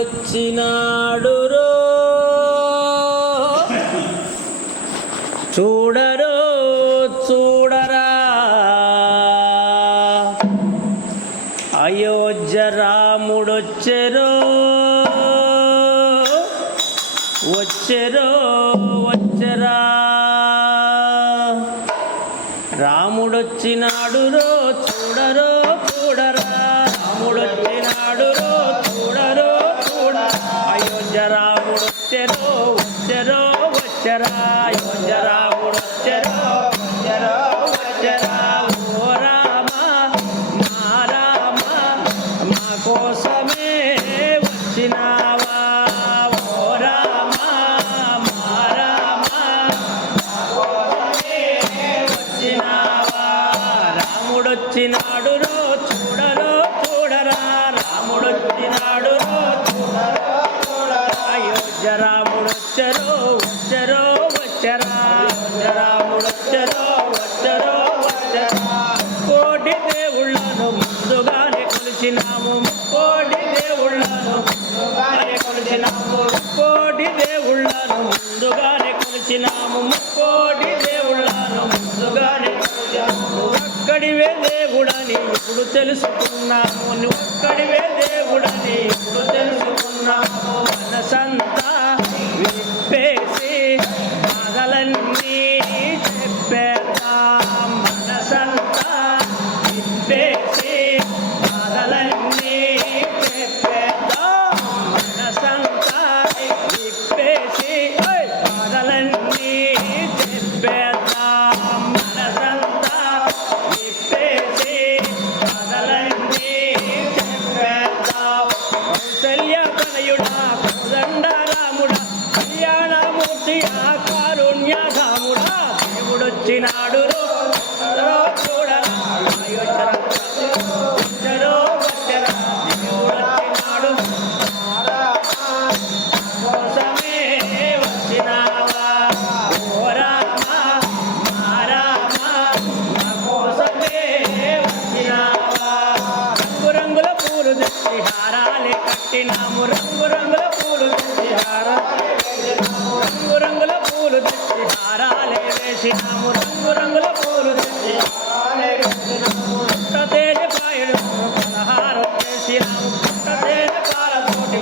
రాముడొచ్చినాడు రో చూడరో చూడరా అయోధ్య రాముడొచ్చెరో వచ్చెరో వచ్చరా రాముడొచ్చినాడు రో చూడరో చూడరా రాముడొచ్చినాడు రో చూడరో చూడరా అయోధ్య రాముడొచ్చెరో వచ్చెరో వచ్చరా అయోధ్య రాముడొచ్చెరో వచ్చెరో వచ్చరా ఓ రామ మా రామ మా కోసమే వచ్చినావా ఓ రామ మా రామ మా కోసమే వచ్చినావా రాముడొచ్చినాడు రో చూడరో చూడరా రాముడొచ్చినాడు రో చూడరో చూడరా అయోధ్య రాముడొచ్చెరో వచ్చరో వచ్చరా అయోధ్య రాముడొచ్చెరో వచ్చరో వచ్చరా కోటి దేవుళ్ళను ముందుగానే కొలిచినాము కోటి దేవుళ్ళను ముందుగానే కొలిచినాము కోటి దేవుళ్ళను ముందుగానే కొలిచినాము కోటి దేవుళ్ళను ముందుగానే కొలిచినాము ఒక్కడివే దేవుడని ఇప్పుడు తెలుసుకున్నాము ఒక్కడివే దేవుడని ఇప్పుడు తెలుసుకున్నాము మనసంతా విప్పేసి బాధలన్నీ చెప్పేద్దాం మనసంతా విప్పేసి బాధలన్నీ చెప్పేద్దాం మనసంతా విప్పేసి బాధలన్నీ చెప్పేద్దాం మనసంతా విప్పేసి బాధలన్నీ చెప్పేద్దాం కౌసల్య తనయుడా కోదండ రాముడా కళ్యాణమూర్తి ఆ కారుణ్యధాముడా దేవుడొచ్చినాడు రో చూడరా అయోధ్య వచ్చరో వచ్చరా దేవుడొచ్చినాడు కోసమే వచ్చినావా ఓ రామ మా రామ మా కోసమే వచ్చినావా రంగురంగుల పూలు తెచ్చి హారాలే కట్టినాము రంగురంగుల పూలు తెచ్చి రంగురంగుల పూలు తెచ్చి హారాలే వేసినాము రంగురంగుల పూలు తెచ్చి పుట్టతేనె పాయలు పలహారం చేసినాము పుట్టతేనె పాలతోటి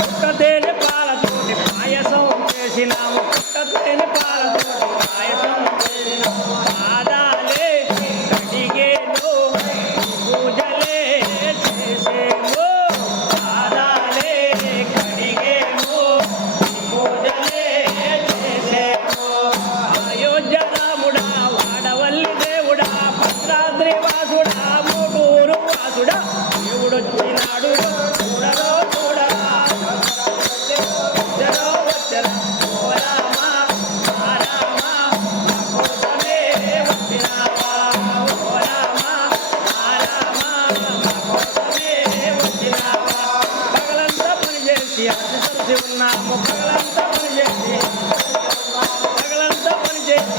పుట్టతేనె పాలతోటి పాయసం చేసినాము పుట్టతేనె పాలతోటి పాయసం చేసినాము పాదాలే కడిగేను పూజలే చేసేమో పాదాలే కడిగేమో పూజలే చేసేమో అయోధ్య రాముడా వాడవల్లి దేవుడా భద్రాద్రి వాసుడా మూటూరు వాసుడా దేవుడొచ్చినాడు చూడరో చూడరా వచ్చరో వచ్చరా ఓ రామ మా రామ మా కోసమే వచ్చినావా ఓ రామ మా రామ మా కోసమే వచ్చినావా పగలంతా పనిచేసి అలసి ఉన్నాము పగలంతా పనిచేసి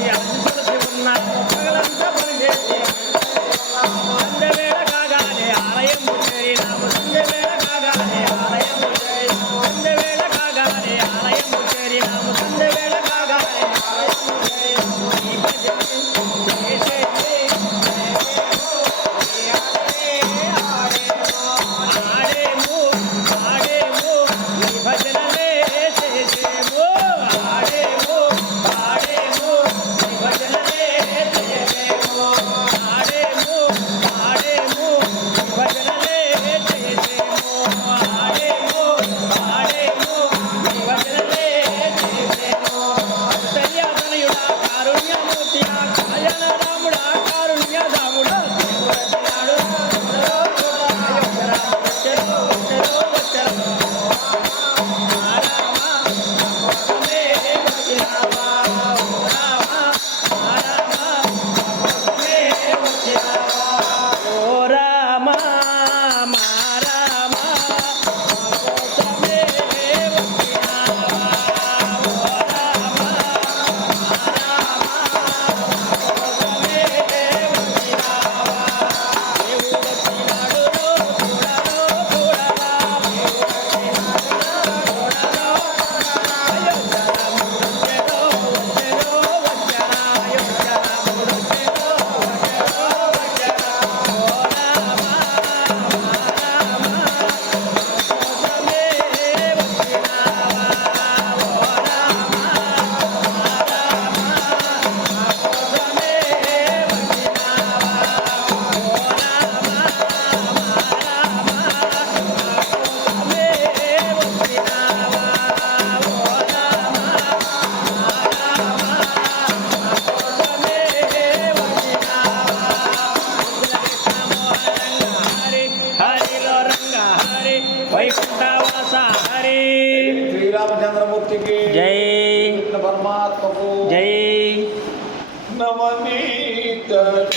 అలసి ఉన్నాము పగలంతా పనిచేసి సంధ్యవేళ కాగానే ఆలయము చేరినాము సంధ్యవేళ కాగానే ఆలయము చేరినాము సంధ్యవేళ కాగానే ఆలయము చేరినాము సంధ్యవేళ కాగానే ఆలయము చేరినాము ఈ భజన చేసేది ఆడేము ఆడేము ఈ భజనలే వైకుంఠవాస హరి శ్రీరామచంద్రమూర్తికి జై కృష్ణ పరమాత్మకు జై నమనీతడు